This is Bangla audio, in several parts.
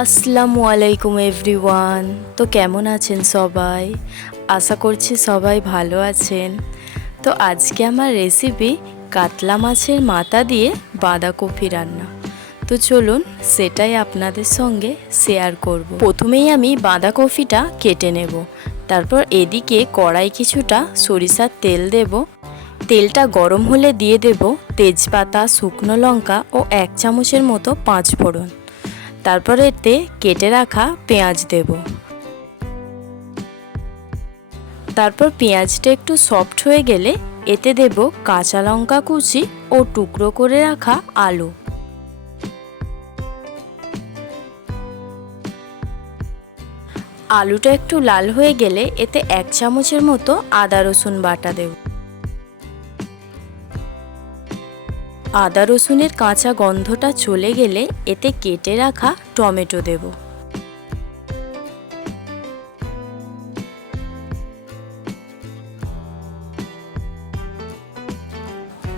আসসালামু আলাইকুম এভরিওয়ান। তো কেমন আছেন সবাই? আশা করছি সবাই ভালো আছেন। তো আজকে আমার রেসিপি কাতলা মাছের মাথা দিয়ে বাঁধাকপি রান্না। তো চলুন সেটাই আপনাদের সঙ্গে শেয়ার করব। প্রথমেই আমি বাঁধাকপিটা কেটে নেব। তারপর এদিকে কড়াই কিছুটা সরিষার তেল দেব। তেলটা গরম হলে দিয়ে দেব তেজপাতা, শুকনো লঙ্কা ও এক চামচের মতো পাঁচ ফোড়ন তারপর এতে কেটে রাখা পেঁয়াজ দেব। তারপর পেঁয়াজটা একটু সফট হয়ে গেলে এতে দেব কাঁচা লঙ্কা কুচি ও টুকরো করে রাখা আলু। আলুটা একটু লাল হয়ে গেলে এতে এক চামচের মতো আদা রসুন বাটা দেব। আদা রসুনের কাঁচা গন্ধটা চলে গেলে এতে কেটে রাখা টমেটো দেব।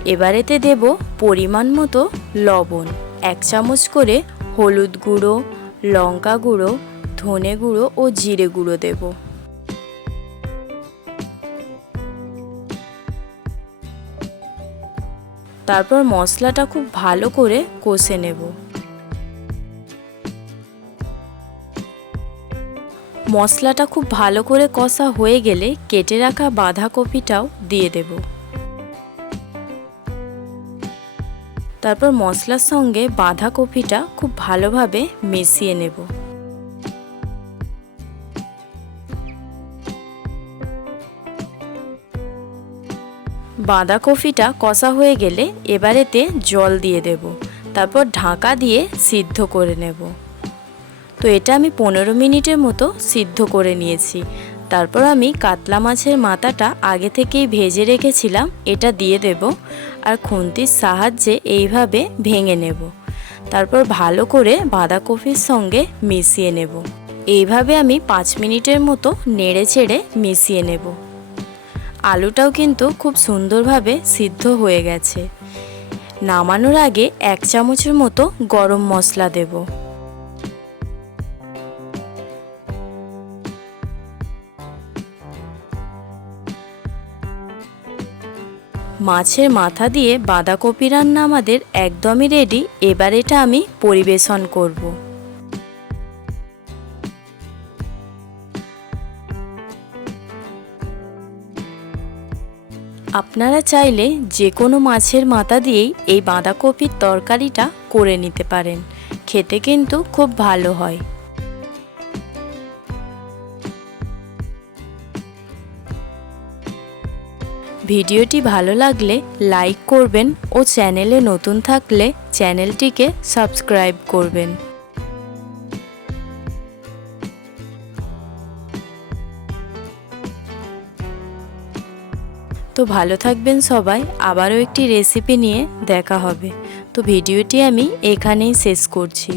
এবার এতে দেব পরিমাণ মতো লবণ, এক চামচ করে হলুদ গুঁড়ো, লঙ্কা গুঁড়ো, ধনে গুঁড়ো ও জিরে গুঁড়ো দেবো। তারপর মশলাটা খুব ভালো করে কষে নেব। মশলাটা খুব ভালো করে কষা হয়ে গেলে কেটে রাখা বাঁধাকপিটাও দিয়ে দেব। তারপর মশলার সঙ্গে বাঁধাকপিটা খুব ভালোভাবে মিশিয়ে নেব। বাঁধাকপিটা কষা হয়ে গেলে এবারেতে জল দিয়ে দেব। তারপর ঢাকা দিয়ে সিদ্ধ করে নেব। তো এটা আমি পনেরো মিনিটের মতো সিদ্ধ করে নিয়েছি। তারপর আমি কাতলা মাছের মাথাটা আগে থেকেই ভেজে রেখেছিলাম, এটা দিয়ে দেব আর খুন্তির সাহায্যে এইভাবে ভেঙে নেব। তারপর ভালো করে বাঁধাকপির সঙ্গে মিশিয়ে নেব। এইভাবে আমি পাঁচ মিনিটের মতো নেড়ে চেড়ে মিশিয়ে নেব। আলুটাও কিন্তু খুব সুন্দরভাবে সিদ্ধ হয়ে গেছে। নামানোর আগে এক চামচের মতো গরম মশলা দেব। মাছের মাথা দিয়ে বাঁধাকপি রান্না আমাদের একদমই রেডি এবার এটা আমি পরিবেশন করব। আপনারা চাইলে যে কোনো মাছের মাথা দিয়েই এই বাঁধাকপির তরকারিটা করে নিতে পারেন। খেতে কিন্তু খুব ভালো হয়। ভিডিওটি ভালো লাগলে লাইক করবেন ও চ্যানেলে নতুন থাকলে চ্যানেলটিকে সাবস্ক্রাইব করবেন। তো ভালো থাকবেন সবাই, আবারও একটি রেসিপি নিয়ে দেখা হবে। তো ভিডিওটি আমি এখানেই শেষ করছি।